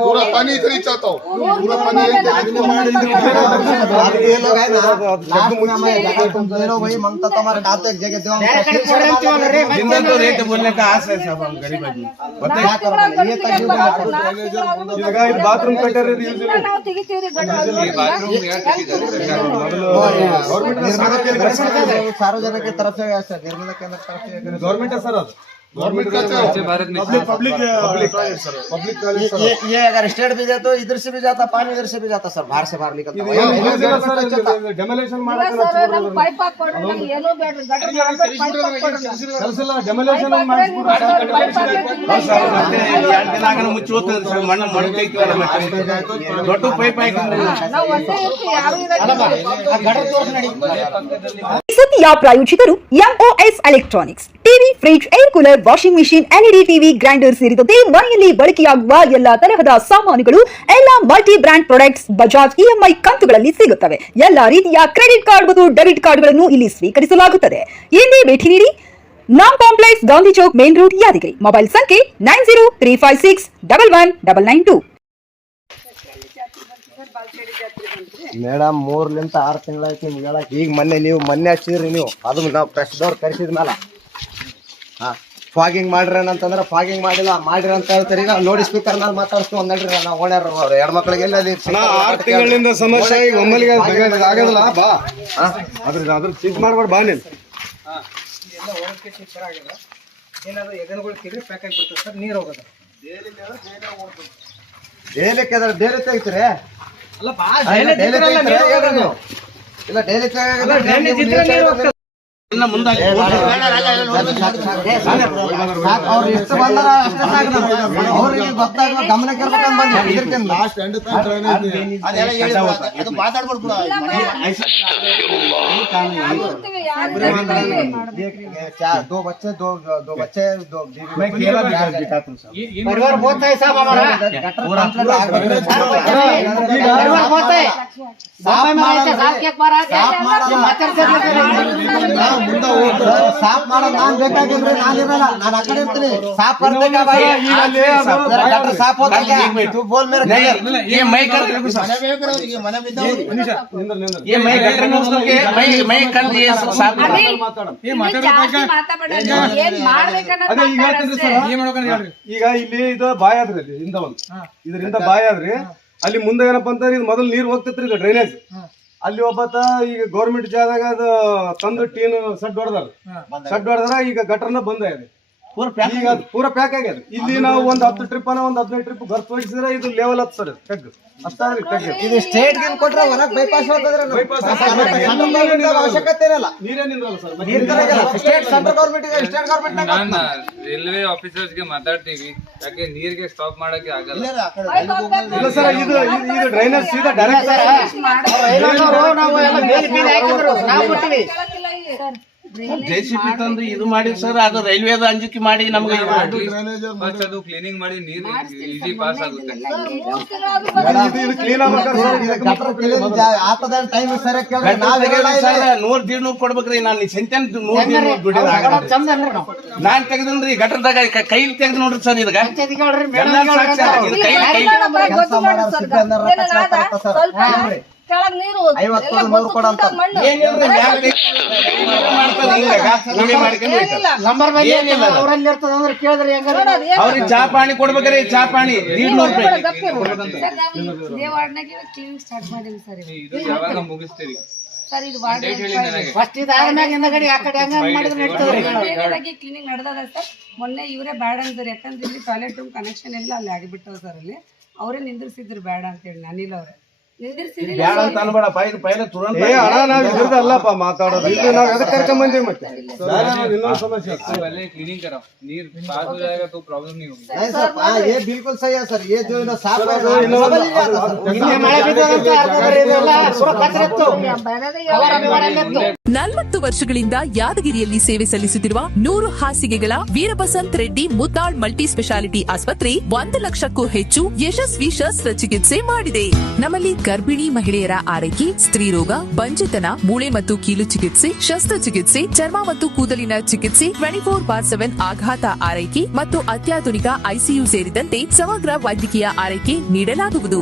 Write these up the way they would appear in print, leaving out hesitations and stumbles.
पूरा पानी इधर ही चाहता हूँ, पूरा पानी भाई मंगता तुम्हारे खाते जगह जिंदा तो रेट बोलने का आस है सब हम गरीब आदमी बाथरूम कटर सार्वजनिक की तरफ से निर्मला केंद्र तरफ से गवर्नमेंट है सर, गवर्नमेंट का पब्लिक ये अगर स्टेट भी जाए तो इधर से भी जाता पानी, इधर से भी जाता सर, बाहर से बाहर निकलता ಡೆಮೊಲೇಷನ್ ಮುಚ್ಚಿ ಹೋಗ್ತದೆ ಸರ್, ಮಣ್ಣು ಮಣ್ಣು ದೊಡ್ಡ ಪೈಪ್ ಸತಿಯ ಪ್ರಾಯೋಜಕರು MOS electronics TV, fridge, air cooler, washing machine, LED TV, grinder ಸೇರಿದಂತೆ ಮನೆಯಲ್ಲಿ ಬಳಕೆಯಾಗುವ ಎಲ್ಲಾ ತರಹದ ಸಾಮಾನುಗಳು, ಎಲ್ಲಾ multi brand products Bajaj EMI ಕಂತುಗಳಲ್ಲಿ ಸಿಗುತ್ತವೆ. ಎಲ್ಲಾ ರೀತಿಯ ಕ್ರೆಡಿಟ್ ಕಾರ್ಡ್ ಮತ್ತು ಡೆಬಿಟ್ ಕಾರ್ಡ್ಗಳನ್ನು ಇಲ್ಲಿ ಸ್ವೀಕರಿಸಲಾಗುತ್ತದೆ. ಇಂದೇ ಭೇಟಿ ನೀಡಿ. ನಾಮ್ complex, Gandhi Chowk, main road, Yadagiri. Mobile ಸಂಖ್ಯೆ 9035611992. ಮೇಡಮ್ 3 ರಿಂದ 6 ತಿಂಗಳಾಯ್ತು ನಿಮ್ಗೆ ಹೇಳಕ್. ಈಗ ಮೊನ್ನೆ ಹಚ್ಚಿದ್ರಿ ನೀವು, ಅದು ನಾವು ಪ್ರೆಸ್ದವ್ರು ಕರೆಸಿದ ಮೇಲೆ ಫಾಗಿಂಗ್ ಮಾಡ್ರಿ ಅಂತಂದ್ರೆ ಫಾಗಿಂಗ್ ಮಾಡಿಲ್ಲ ಮಾಡ್ರಿ ಅಂತ ಹೇಳ್ತಾರೆ. ಈಗ ನೋಡಿ ಸ್ಪೀಕರ್ ಮೇಲೆ ಮಾತಾಡ್ಸ್ತು ಒಂದಲ್ರಿ ನಾವು ಓಣ್ಯಾರ ಹೆಣ್ಮಕ್ಳಿಗೆ ಎಲ್ಲ 6 ತಿಂಗಳಿಂದ ಸಮಸ್ಯೆ ಈಗ ಒಮ್ಮಲಿಗೆ ಆಗೋದಿಲ್ಲ. ಬಾ ಅದ್ರ ಚೀಸ್ ಮಾಡ್ಬೇಡ, ಬಾ ನೀನು ನೀರು ಹೋಗೋದು ಡೈಲಿ ತೆಗಿತೀರಿ ಇಲ್ಲ ಡೈಲಿ ಮುಂದಾಗಿ ಅವ್ರು ಎಷ್ಟು ಬಂದಾರ ಅಷ್ಟೇ ಸಾಕು. ಅವ್ರಿಗೆ ಗೊತ್ತಾಗ ಗಮನಕ್ಕೆ दो बच्चे परिवार बहुत है साहब हमारा साफ ಮಾಡೋದು ನಾನು ಬೇಕಾಗಿದ್ರೆ ನಾನಿರಲ್ಲ, ನಾನು ಆ ಕಡೆ ಇರ್ತೀನಿ. साफ करते क्या भाई, गटर साफ होता क्या? तू बोल मेरे ये मैं कर ये मैं गटर में उसके मैं कर दिए साफ ಈಗ ಇಲ್ಲಿ ಇದು ಬಾಯಿ ಆದ್ರಿ, ಇದರಿಂದ ಬಾಯಿ ಆದ್ರಿ. ಅಲ್ಲಿ ಮುಂದೆ ಏನಪ್ಪಾ ಅಂತ ಇದು ಮೊದಲು ನೀರ್ ಹೋಗ್ತೈತ್ರಿ, ಇದು ಡ್ರೈನೇಜ್. ಅಲ್ಲಿ ಒಬ್ಬತ್ತ ಈಗ ಗೌರ್ಮೆಂಟ್ ಜಾದಾಗ ಅದು ತಂದು ಟೀನ್ ಸಡ್ ಹೊಡೆದಾರ. ಈಗ ಗಟರ್ನ ಬಂದ ಇದೆ, ಈಗ ಪೂರ ಪ್ಯಾಕ್ ಆಗ್ಯದ. ಇಲ್ಲಿ ನಾವು ಒಂದ್ 10 ಟ್ರಿಪ್ ಒಂದ್ 15 ಟ್ರಿಪ್ ಗರ್ತ್ ಹೊಡಿಸಿದ್ರೆ ಇದು ಲೆವೆಲ್ ಹತ್ ಸರ್ ತೆಗ್ ಅಷ್ಟಾದ್ರಿ ತೆಗ್. ಇದು ಸ್ಟೇಟ್ ಗೆ ಕೊಟ್ರೆ ಹೊರಗೆ ಬೈಪಾಸ್ ಹೋಗ್ತದ್ರೆ ಅವಶ್ಯಕತೆ ಇರಲ್ಲ. ನೀರೇ ನಿಂದ್ರಲ್ಲ sir, state central government state government railway officers ಗೆ ಮಾತಾಡ್ತೀವಿ, ಯಾಕೆ ನೀರಿಗೆ ಸ್ಟಾಪ್ ಮಾಡಕ್ಕೆ ಆಗಲ್ಲ. ಇಲ್ಲ ಸರ್, ಇದು ಡ್ರೈನೇಜ್ ಸೀದಾ ಡೈರೆಕ್ಟ್ ಜೆಸಿಬಿ ತಂದು ಇದು ಮಾಡಿ ಸರ್, ಅದು ರೈಲ್ವೆದ ಅಂಜಿಕೆ ಮಾಡಿ ನಮ್ಗೆ ಫಸ್ಟ್ ಅದು ಕ್ಲೀನಿಂಗ್ ಮಾಡಿ ನೀರು ಈಜಿ ಪಾಸ್ ಆಗುತ್ತೆ. ಕ್ಲೀನ್ ಆತದ ಟೈಮ್ ಸರಿ $100-150 ಕೊಡ್ಬೇಕ್ರಿ. ನಾನು ಸೆಂಟೆನ್ ನಾನ್ ತೆಗ್ದನ್ರಿ ಗಟರ್ದಾಗ ಕೈಲಿ ತೆಗ್ದು ನೋಡ್ರಿ ಸರ್. ಇದಾಗ ಅವ್ರಿಗೆ ಚಾ ಪಾಣಿ ಕೊಡ್ಬೇಕ್ರಿ, ಚಾ ಪಾಣಿ ಯಾವಾಗ ಮುಗಿಸ್ತೀರಿ ಸರ್? ಇದು ಕ್ಲೀನಿಂಗ್ ನಡೆದದ ಸರ್. ಮೊನ್ನೆ ಇವರೇ ಬೇಡ ಅಂತಾರೆ, ಯಾಕಂದ್ರೆ ಇಲ್ಲಿ ಟಾಯ್ಲೆಟ್ ರೂಮ್ ಕನೆಕ್ಷನ್ ಎಲ್ಲ ಅಲ್ಲಿ ಆಗಿಬಿಟ್ಟವ ಸರ್. ಅಲ್ಲಿ ಅವರೇ ನಿಂದಿರ್ಸಿದ್ರು ಬೇಡ ಅಂತ ಹೇಳಿ. ಅನಿಲ್ ಅವರೇ ಅಲ್ಲಪ್ಪ ಮಾತಾಡೋದು, ನಾವು ಎದಕ್ಕೆ ಕರ್ಕೊಂಡ್ ಬಂದೀವಿ ಮತ್ತೆ ಇನ್ನೊಂದು ಸಮಸ್ಯೆ. क्लीनिंग कराओ, नीर पास हो जाएगा तो प्रॉब्लम नहीं होगी. नहीं सर, ये बिल्कुल सही है सर. ये जो है ना साफ है, 40 ವರ್ಷಗಳಿಂದ ಯಾದಗಿರಿಯಲ್ಲಿ ಸೇವೆ ಸಲ್ಲಿಸುತ್ತಿರುವ 100 ಹಾಸಿಗೆಗಳ ವೀರಬಸಂತ್ ರೆಡ್ಡಿ ಮುತ್ತಾಳ್ ಮಲ್ಟಿ ಸ್ಪೆಷಾಲಿಟಿ ಆಸ್ಪತ್ರೆ 1 ಲಕ್ಷಕ್ಕೂ ಹೆಚ್ಚು ಯಶಸ್ವಿ ಶಸ್ತ್ರಚಿಕಿತ್ಸೆ ಮಾಡಿದೆ. ನಮ್ಮಲ್ಲಿ ಗರ್ಭಿಣಿ ಮಹಿಳೆಯರ ಆರೈಕೆ, ಸ್ತ್ರೀರೋಗ, ಬಂಜೆತನ, ಮೂಳೆ ಮತ್ತು ಕೀಲು ಚಿಕಿತ್ಸೆ, ಶಸ್ತ್ರಚಿಕಿತ್ಸೆ, ಚರ್ಮ ಮತ್ತು ಕೂದಲಿನ ಚಿಕಿತ್ಸೆ, 24/7 ಆಘಾತ ಆರೈಕೆ ಮತ್ತು ಅತ್ಯಾಧುನಿಕ ಐಸಿಯು ಸೇರಿದಂತೆ ಸಮಗ್ರ ವೈದ್ಯಕೀಯ ಆರೈಕೆ ನೀಡಲಾಗುವುದು.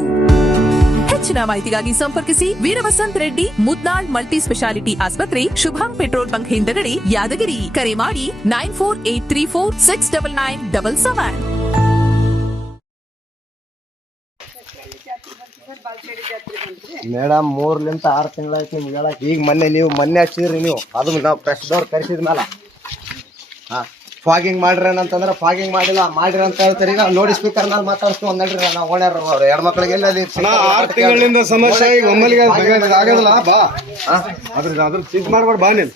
ಹೆಚ್ಚಿನ ಮಾಹಿತಿಗಾಗಿ ಸಂಪರ್ಕಿಸಿ ವೀರವಸಂತ್ ರೆಡ್ಡಿ, ಮುದ್ನಾಳ್ ಮಲ್ಟಿ ಸ್ಪೆಷಾಲಿಟಿ ಆಸ್ಪತ್ರೆ, ಶುಭಂ ಪೆಟ್ರೋಲ್ ಬಂಕ್ ಹಿಂದಗಡೆ, ಯಾದಗಿರಿ. ಕರೆ ಮಾಡಿ 9483469977. ಮೇಡಮ್ 3 ಲಿಂದ 6 ತಿಂಗಳಾಯ್ತು ನಿಮ್ಗೆ ಹೇಳಕ್. ಈಗ ಮೊನ್ನೆ ಹಚ್ಚಿದ್ರಿ ನೀವು, ಅದು ನಾವು ಪ್ರೆಸ್ದವ್ರು ಕರೆಸಿದ ಮೇಲೆ ಫಾಗಿಂಗ್ ಮಾಡ್ರಿ ಅಂತಂದ್ರೆ ಫಾಗಿಂಗ್ ಮಾಡಿರಿ ಅಂತ ಹೇಳ್ತಾರೆ. ಈಗ ನೋಡಿ ಸ್ಪೀಕರ್ ನಲ್ಲಿ ಮಾತಾಡ್ಸ್ತೀವಿ ಒಂದಲ್ರಿ, ನಾವು ಓಣ್ಯಾರ ಹೆಣ್ಮಕ್ಳಿಗೆ ಎಲ್ಲಲ್ಲಿ 6 ತಿಂಗಳಿಂದ ಸಮಸ್ಯೆ ಈಗ ಒಮ್ಮೆಲಿಗೆ ಆಗೋದಿಲ್ಲ. ಬಾ ಅದ್ರ ಚಿಂತೆ ಮಾಡ್ಬೇಡ, ಬಾ ನೀನು.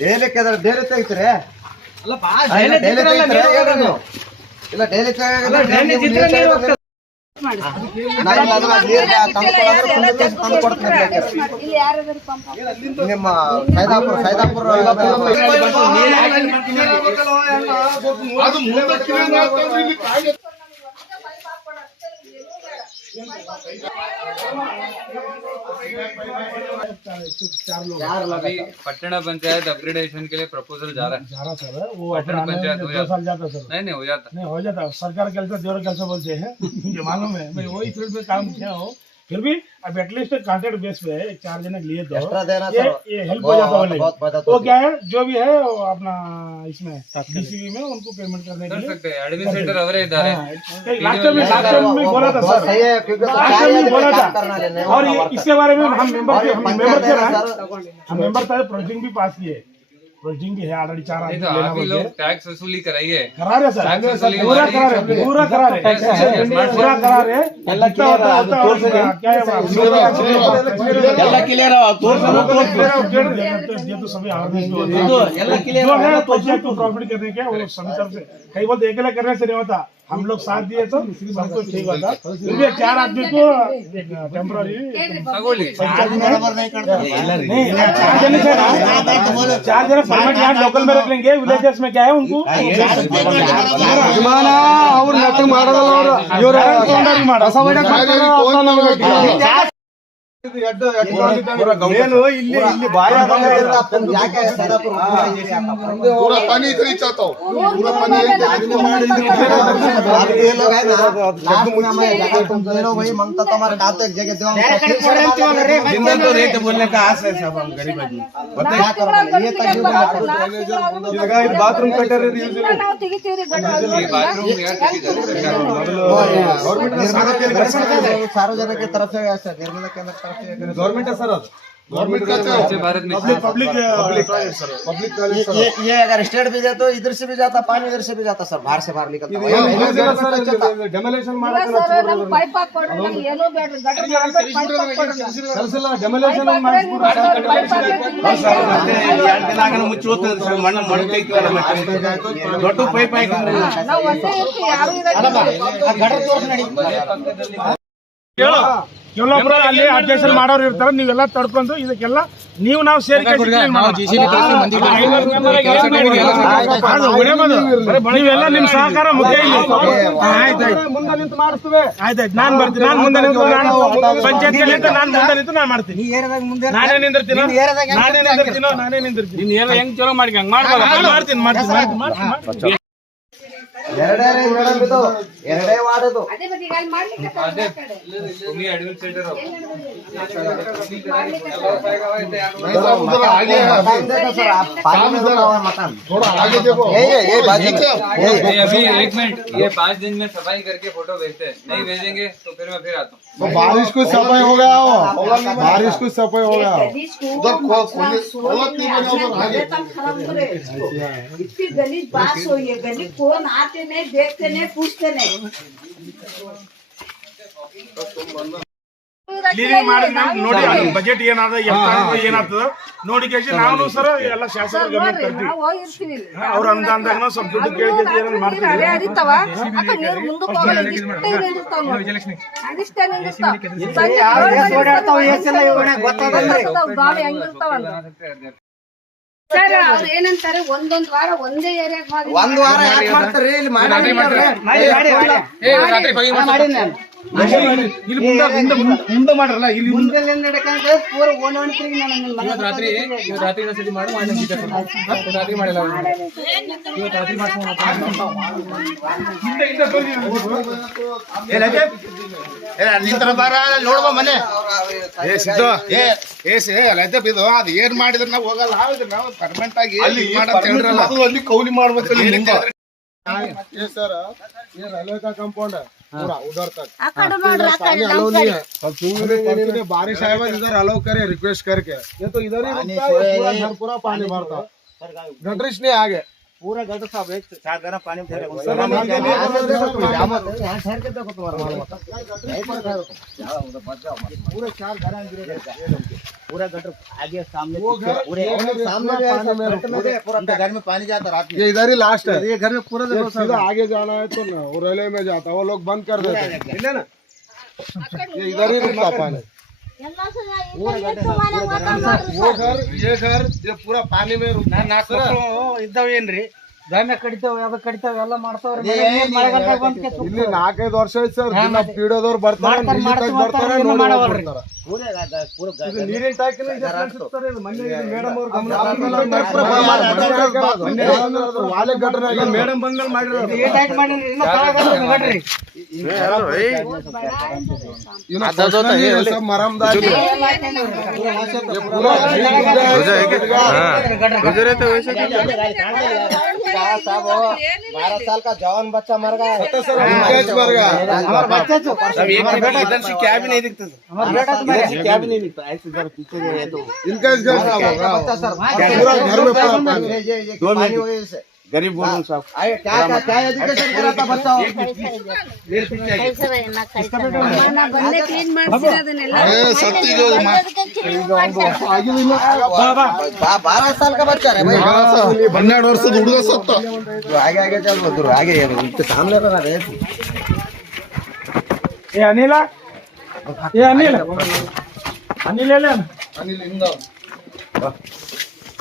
ಡೈಲಿ ತೆಗಿತೀರಿ? ಇಲ್ಲ ಡೈಲಿ ನಿಮ್ಮ ಸೈದಾಪುರ अभी पटना पंचायत अपग्रेडेशन के लिए प्रपोजल जा रहा है सर। वो पटना पंचायत 2 साल जाता सर। नहीं हो जाता नहीं हो जाता, सरकार ಕೆಲಸ ದೇವರ ಕೆಲಸ बोलते हैं। मुझे मालूम है, मैं वही फील्ड पे काम किया हूँ। फिर भी अब एटलीस्ट कॉन्ट्रैक्ट बेस पे 4 दिन के लिए तो ये हेल्प हो जाता है। वो क्या है, जो भी है वो अपना इसमें डीसीबी में उनको पेमेंट करने के कर लिए सकते हैं। एडमिनिस्ट्रेटर अवरे इधर है। लास्ट टाइम में बोला था सर, बोला था। और इसके बारे में हम मेंबर थे, प्रोजेक्ट भी पास किए, प्रोजेक्ट भी है ऑलरेडी 4 नहीं तो आप ही लोग टैक्स वसूली कराइए। करा रहे सर, टैक्स वसूली पूरा करा रहे, पूरा करा रहे, पूरा करा रहे। क्या है ಎಲ್ಲ ಕ್ಲಿಯರ್ ये तो सभी प्रॉफिट करने के वो सभी तरफ से, कई बोलते अकेले करने से नहीं होता, हम लोग साथ दिए तो सब कुछ ठीक होता। फिर भी 4 आदमी को टेम्पररी तगोली 4 जन परमिट यहाँ लोकल में रख लेंगे। विलेजेस में क्या है उनको ಯಜಮಾನ ಅವ್ರು ನೆಟ್ಟಗೆ ಮಾಡೋದಲ್ಲ, ಅವ್ರು ಏನು ಇಲ್ಲಿ ಬಾಯ पूरा पानी इधर ही चाहता हूँ, पूरा पानी भाई ममता तुम्हारे खाते जगह जिंदल तो रेट बोलने का आस है सब हम गरीब आदमी ಈಗ ಇದು ಬಾತ್ರೂಮ್ ಕಟ್ಟರ್ सार्वजनिक की तरफ से निर्मला केंद्र तरफ से गवर्नमेंट है सर, ಅದು गवर्नमेंट का स्वच्छ भारत मिशन पब्लिक ये अगर स्टेट भी जाए तो इधर से भी जाता पानी, इधर से भी जाता सर, बाहर से बाहर निकलता ಡೆಮೊಲೇಷನ್ ಮಾಡಕ್ಕೆ ಕೆಲಸ ಡೆಮೊಲೇಷನ್ ಮುಚ್ಚಿ ಹೋಗ್ತದೆ ಸರ್, ಮಣ್ಣು ಮಣ್ಣು ದೊಡ್ಡ ಪೈಪ್ ಹಾಕಿ ಕೆಲವೊಬ್ರು ಅಲ್ಲಿ ಅಬ್ಜೆಕ್ಷನ್ ಮಾಡೋರು ಇರ್ತಾರೆ, ನೀವೆಲ್ಲ ತಡ್ಕೊಂಡು ಇದಕ್ಕೆಲ್ಲ ನಾವು ಸೇರಿಕೆ ನೀವೆಲ್ಲ ನಿಮ್ ಸಹಕಾರ ಮುಖ್ಯ ಇಲ್ಲಿ. ಮುಂದೆ ನಿಂತು ಮಾಡಿಸ್ತೇವೆ. ಆಯ್ತಾಯ್ತು, ನಾನ್ ಬರ್ತೀನಿ, ನಾನು ಮುಂದೆ ನಿಂತು ಪಂಚಾಯತ್ ನಾನು ಮುಂದೆ ನಿಂತು ನಾನು ಮಾಡ್ತೀನಿ. ನಾನೇ ನಿಂದಿರ್ತೀನೋ ಹೆಂಗ್ ಚಲೋ ಮಾಡಿ ಮಾಡ್ತೀನಿ. ಎರಡೇ ವಾರ್ಡ್ तुम्ही एडमिनिस्ट्रेटर हो थोड़ा आगे देखो, अभी 1 मिनट, ये 5 दिन में सफाई करके फोटो भेजते हैं, नहीं भेजेंगे तो फिर मैं फिर आता हूँ। तो बारिश को सफाई हो गया, बारिश को सफाई हो गया। इतनी गलीज बात हुई है, गली कौन आते नहीं, देखते नहीं, पूछते नहीं। ಕ್ಲೀನಿಂಗ್ ಮಾಡಿ ನೋಡಿ, ಬಜೆಟ್ ಏನಾದ ಏನಾಗ್ತದ ನೋಡಿ ಕೇಳಿ ನಾವು ಸರ್ ಎಲ್ಲ ಶಾಸಕರ ಗಮನ ತರ್ತೀವಿ. ಅವ್ರ ಅನುದಾನದಾಗ ನಾವು ಸ್ವಲ್ಪ ದುಡ್ಡು ಕೇಳಿ ಏನಾದ್ರು ಮಾಡ್ತೀವಿ. ಸರ್ ಅವ್ರು ಏನಂತಾರೆ ಒಂದೊಂದ್ ವಾರ ಒಂದೇ ಏರಿಯಾಗ ಒಂದ್ ವಾರ ಯಾಕೆ ಮಾಡ್ತಾರ್ರಿ ಇಲ್ಲಿ ಮಾಡಿ ಮುಂದೆ ಮಾಡ್ರಲ್ಲ ಇಲ್ಲಿ ಪೂರ ಓಡಾಡ್ತೀವಿ ರಾತ್ರಿ ಸತಿ ಮಾಡಿ ರಾತ್ರಿ ಮಾಡಿಲ್ಲ ನಿಂತರ ಬಾರ ನೋಡುವ ಮನೆ ಇದು ಅದು ಏನ್ ಮಾಡಿದ್ರೆ ನಾವು ಹೋಗಲ್ಲ ನಾವು ಪರ್ಮನೆಂಟ್ ಆಗಿ ಅಲ್ಲಿ ಕೌಲಿ ಮಾಡ್ಬೇಕು सर ये रेलवे का कंपाउंड है पूरा उधर तक बारिश आए बाद इधर अलाउ करे रिक्वेस्ट करके ये तो इधर ही रुकता है पूरा घर पूरा पानी भरता गटरिश नहीं आगे पूरा गटर साहब एक 4 गरम पानी ठहरे पूरे 4 गरम गिरे पूरा गटर आगे सामने पूरे सामने पूरा घर में पानी जाता रात में ये इधर ही लास्ट है ये घर में पूरा सीधा आगे जाना है तो ना वो रेलवे में जाता है वो लोग बंद कर देते हैं ना ये इधर ही रुकता पानी वो घर ये पूरा पानी में ಇದ್ದಾವೇನ್ರಿ ಧಾನ್ಯ ಕಡಿತಾವ ಯಾವ್ದು ಕಡಿತಾವ ಎಲ್ಲ ಮಾಡ್ತಾವ್ರಿ ಇಲ್ಲಿ 4-5 ವರ್ಷ ಆಯ್ತು ಸರ್ ದಿನ ಪೀಡೋದವ್ರು ಬರ್ತಾರೆ ನೀರಿನ ಟ್ಯಾಂಕಿನ ಮೇಡಮ್ ಅವ್ರು ವಾಲೆ ಗಟ್ರ ಮೇಡಮ್ ಬಂದ್ಮೇಲೆ ಮಾಡಿರೋದು मरमदार साहब 12 साल का जवान बच्चा मर गया मर गया इधर से क्या भी नहीं दिखता इधर से क्या भी नहीं दिखता ऐसे इधर पीछे तो इनका इस घर पूरा घर में पूरा पानी गरीब बोल साहब क्या एजुकेशन करा था बच्चा ಕ್ಲೀನ್ ಮಾಡ್ತೀರ ಅದನ್ನೆಲ್ಲ 12 साल का बच्चा है भाई 12 ವರ್ಷದ ಹುಡುಗ ಸತ್ತ आगे आगे चल बोल आगे इनके सामने बना रहे ये अनिल ले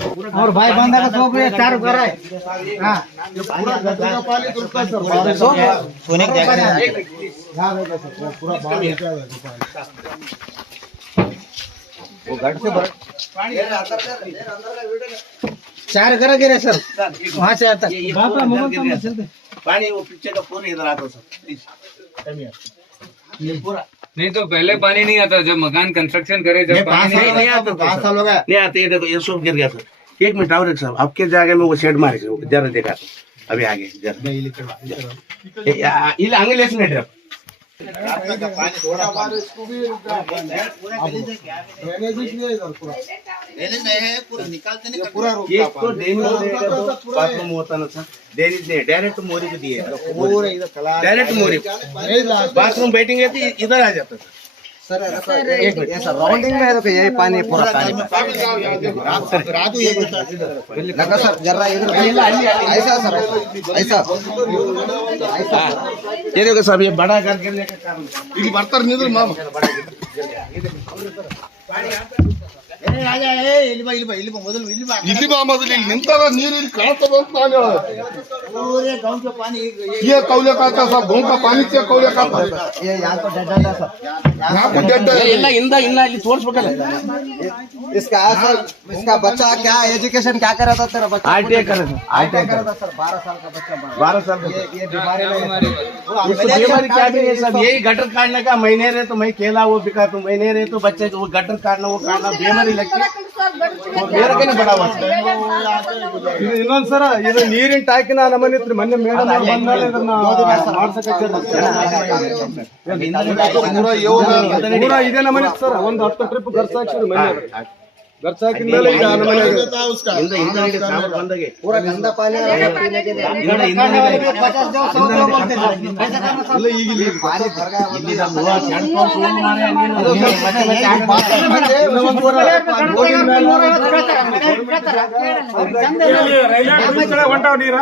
और भाई बंदा का सो पे 4 घर है हां ये पूरा गटर का पानी तुरता सर सोने के जगह पूरा बाहर निकल है वो घट से पानी 4 घर गिरे सर वहां से आता पानी वो पीछे का पूरा इधर आता सर ये पूरा नहीं तो पहले पानी नहीं आता जब मकान कंस्ट्रक्शन करे जब पानी नहीं आता 5 साल हो गया नहीं आते ये देखो ये सब गिर गया सर 1 मिनट और साहब आपके जगह में वो शेड मारे जरा देखा अभी आगे जरा आगे लेस मिनट पानी थोड़ा बार इसको भी ड्रेनेज नहीं है इधर पूरा ड्रेनेज नहीं है पूरा निकालते नहीं पूरा ये तो बाथरूम होता ना सर ड्रेनेज नहीं डायरेक्ट मोरी को दिए पूरा इधर कला डायरेक्ट मोरी बाथरूम बैठेंगे तो इधर आ जाता सर एक मिनट ऐसा राउंडिंग में है तो ये पानी पूरा पानी रात ये लगा सर जरा इधर ऐसा सर ऐसा ये देखो साहब ये बड़ा करके लेकर काम ಇಲ್ಲಿ ಬರ್ತಾರೆ ನಿಂದ್ರು ಮಾಮ ಇಲ್ಲಿ ಬಾ ಮೊದಲು ಇಲ್ಲಿ ನಿಂತಾರ ನೀರು ಇಲ್ಲಿ ಕಾಣ್ತದ ಅಂತ ನಾನು पूरे गांव के पानी ये कौले का था सब गांव का पानी से कौले का था ये यहाँ तो डेड है सर यहाँ पे डेड है ಇಲ್ಲ ಇಂದ ಇಲ್ಲಿ ತೋರಿಸಬೇಕಲ್ಲ इसका सर इसका बच्चा क्या एजुकेशन क्या कर रहा था तेरा बच्चा आईटीआई कर रहा था आईटीआई कर रहा था सर 12 साल का बच्चा 12 साल का ये बीमारी में इसको बीमारी क्या भी नहीं सब यही गटर काटने का महीने रहे तो मैं खेला वो बिका तो महीने रहे तो बच्चे वो गटर काटना वो काटना बीमारी लगती मेरे के नहीं बड़ा हुआ ಇದು ಇನ್ನೊಂದ್ಸರ ಇದು ನೀರಿನ ಟ್ಯಾಂಕಿನ ನಮನಿ ಇತ್ತು ಮೊನ್ನೆ ಮೇಡಮ್ ಬಂದ್ಮೇಲೆ ಇದನ್ನ ಪೂರಾ ಇದೇ ನಮನಿ ಇತ್ತು ಸರ್ ಒಂದು 10 ಟ್ರಿಪ್ ಗರ್ಸಾಕ್ಸಿದ್ರು ಮೊನ್ನೆ ಗರ್ಸಾಕಿದ ಮೇಲೆ ಈಗ ನಮನಿ ಬಂದಾಗೆ पूरा गंदा पानी ರೈಲ್ವೆ ಹೊಂಟಾವ ನೀರ